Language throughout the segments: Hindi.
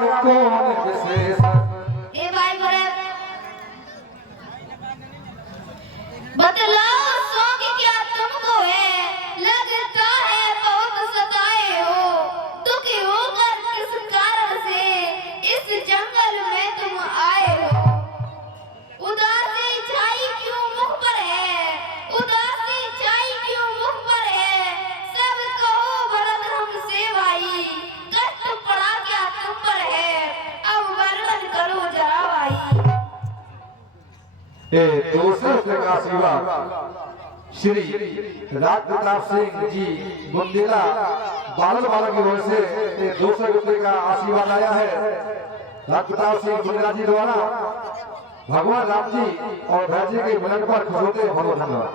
कौन विशेष ए भाई बड़े बतलाओ शौक क्या तुमको है, लगता है बहुत सताए हो, दुखी होकर किस कारण से इस जंगल में तुम आए हो। उदासी छाई क्यों मुख पर है, उदासी छाई क्यों मुख पर है, सब कहो भरत हमसे भाई, कष्ट पड़ा क्या तुम पर है, अब वर्णन करो जरा भाई। ए दूसरे का शिवा श्री राज प्रताप सिंह जी बुंदेला बालक बालक की ओर से दूसरे गुप्ते का आशीर्वाद आया है। राज प्रताप सिंह बुंदेला जी द्वारा भगवान राम जी और भैजी के मिलन पर खुश होते हैं। बहुत धन्यवाद।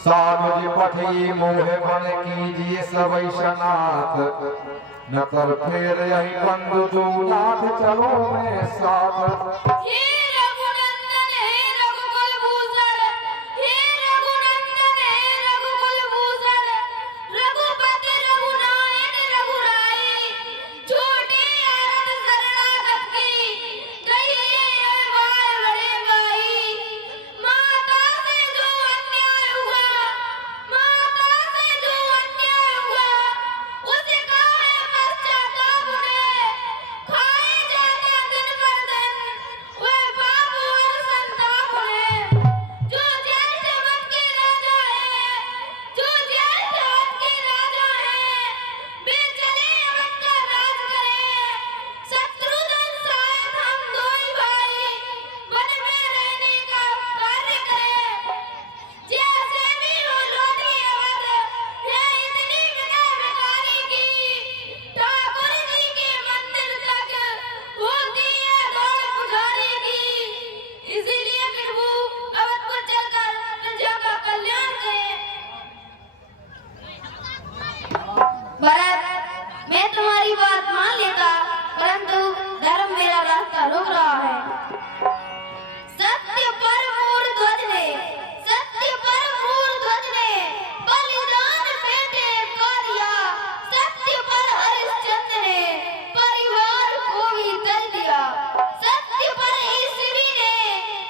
सानुज पठी मोहे मन कीजिए सबैशनाथ, न कर फेर यही बंधु दूनाथ चलो में साथ। हे रघुनंदन हे रघुकुल भूषण, हे रघुनंदन हे रघुकुल भूषण, रघुपति रघुनायक रघुराई, छोटे आरत शरणागत की, कहिए भाई बड़े भाई, माता से जो अन्याय हुआ, माता से जो अन्याय हुआ, उसे काहे पश्चाताप उन्हें, खाए जाते दिन पर दिन, वे पाप और संताप उन्हें, जो जेल जगत के राजा है, जो जेल जगत के राजा है, वे चले अवध का राज करे, शत्रुघ्न सहित हम दोई भाई, वन में रहने का कार्य करें, जैसे भी हो लौटी अवध, ये इतनी विनय भिखारी की, ठाकुर जी के मंदिर तक होती है दौड़ पुजारी की, इसीलिए प्रभु अवध को चलकर प्रजा का कल्याण करें। भरत, मैं तुम्हारी बात मान लेता, परंतु धर्म मेरा रास्ता रोक रहा है। सत्य पर मूर ध्वज ने, सत्य पर मूर ध्वज ने बलिदान बेटे को दिया, सत्य पर हरिश्चंद्र ने परिवार को भी तज दिया, सत्य पर ईश्वरी ने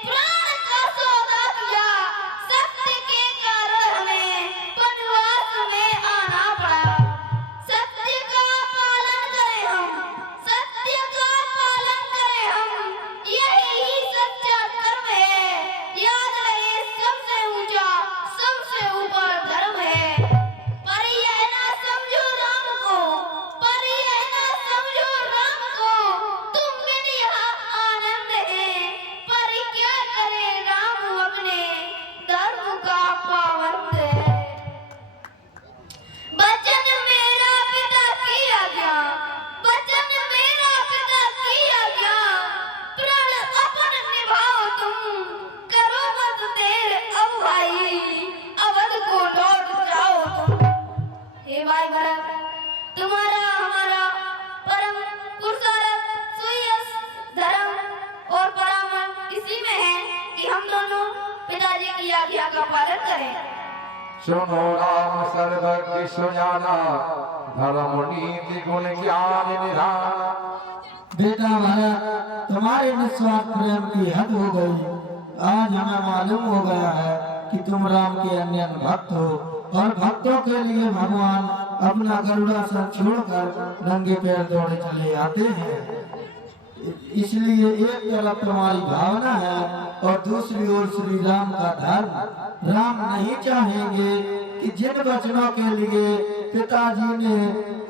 प्राण का सौदा दिया, सत्य के कारण हमें वनवास में आना पड़ा। सत्य का पालन करें हम, सत्य का पालन करें हम, यही सच्चा धर्म है, याद रहे सबसे ऊंचा सबसे ऊपर धर्म है। पर यह ना समझो राम को, पर यह ना समझो राम को, तुम बिन यहाँ आनंद है, पर क्या करे राम अपने धर्म का पाबंद है। वचन मेरा पिता की आज्ञा, वचन मेरा पिता की आज्ञा, प्रण अपन निभाओ तुम, करो मत देर अब भाई, अवध को लौट जाओ तुम। हे भाई भरत, तुम्हारा हमारा परम पुरुषार्थ सुयश धर्म और परामर्श इसी में है कि हम दोनों पिताजी की आज्ञा का पालन करें। सुनो राम सर्वज्ञ सुजाना, धर्म नीति गुण ज्ञान निधान। बेटा भरत, तुम्हारे निस्वार्थ प्रेम की हद हो गई। आज हमें मालूम हो गया है कि तुम राम के अन्य भक्त हो, और भक्तों के लिए भगवान अपना गरुड़ासन छोड़कर नंगे पैर दौड़े चले आते हैं। इसलिए एक तरफ तुम्हारी भावना है और दूसरी ओर श्री राम का धर्म। राम नहीं चाहेंगे कि जिन वचनों के लिए पिताजी ने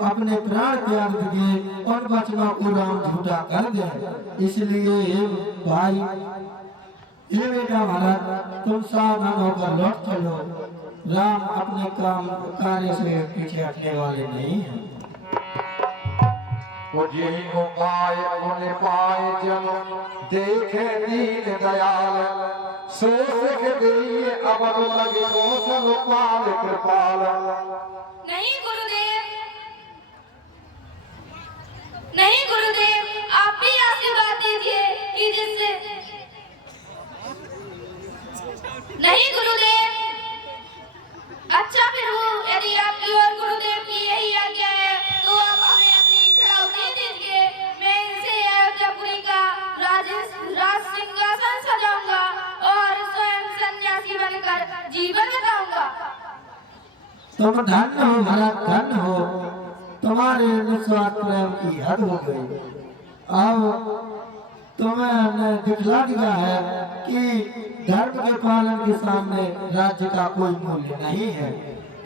अपने प्राण त्याग दिए, उन वचनों को राम झूठा कर दे। इसलिए हे भाई, हे बेटा भरत, तुम सावधान होकर लौट चलो। राम अपने काम कार्य से पीछे हटने वाले नहीं हैं। यही उपाय गुण पाए जन देखे दीन दयाल, सोच के दिए अब लगे कौशल पाल कृपाल। नहीं गुरुदेव, नहीं गुरुदेव, आप भी आशीर्वाद दीजिए कि जिससे, नहीं गुरुदेव, अच्छा फिर वो यदि आपकी और गुरुदेव की तुम धन्य हो महाराज, धन्य हो। तुम्हारे निस्वार्थ प्रेम की हद हो गई। अब तुम्हें दिखला दिया है कि धर्म के पालन के सामने राज्य का कोई मूल्य नहीं है।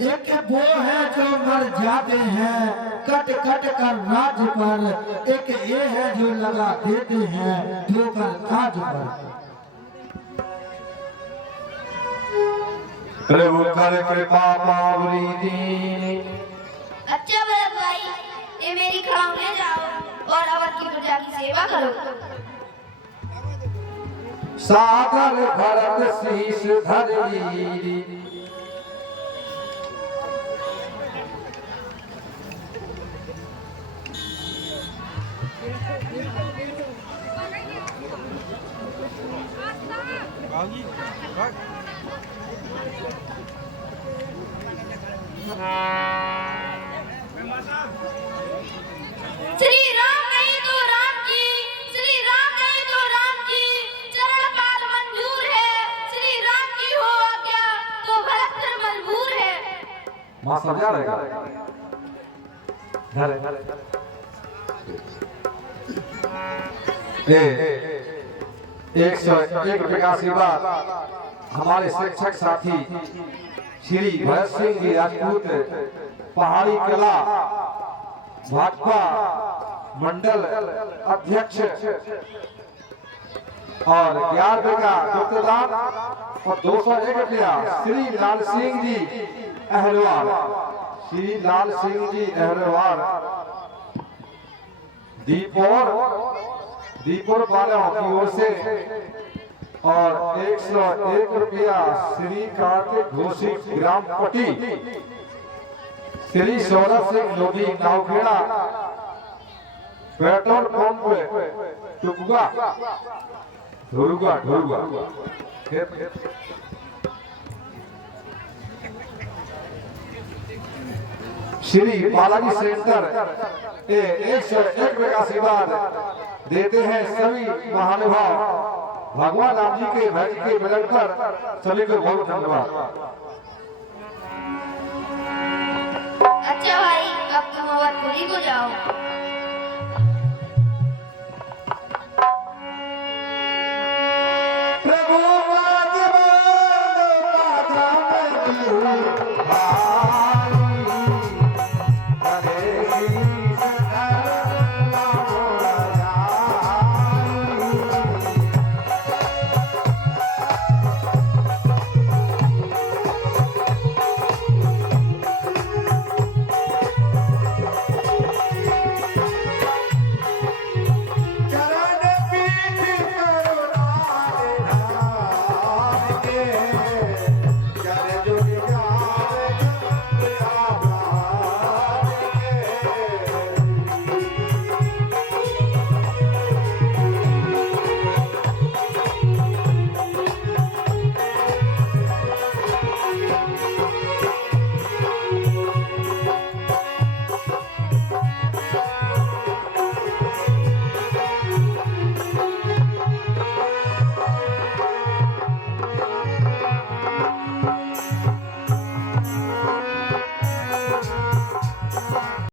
एक वो है जो मर जाते हैं कट कट कर राज्य पर, एक ये है जो लगा देते हैं ठोकर ताज पर। प्रभु कर कृपा पावरी दीन। अच्छा भरत भाई, ये मेरी खड़ाऊ ले जाओ और अवध की प्रजा की सेवा करो। सागर भरत शीश धरी। श्री राम नहीं तो राम की, श्री राम नहीं तो राम की, चरण पाद मंजूर है। श्री राम की हो आज्ञा तो भरत फिर मजबूर है। मां समझा रहेगा। ए 101 रुपए का आशीर्वाद हमारे शिक्षक साथी श्री भरत सिंह जी राजपूत, पहाड़ी कला भाजपा मंडल अध्यक्ष, और 11 रुपए का गुप्तदान और 201 रुपया श्री लाल सिंह जी अहरवाल, श्री लाल सिंह जी अहरवाल दीपुर वालों की ओर से, और 101 रुपया श्री कार्तिक घोषी ग्राम Pati, Shri Saurabh Singh Lodhi Navkheda petrol pump Tukua Dhurua. Shri Balaji centre 101 रुपए का आशीर्वाद देते हैं सभी महानुभाव। भगवान राम जी के भक्त के मिलन पर सभी को बहुत धन्यवाद। अच्छा भाई, अब तुम अवधपुरी को जाओ।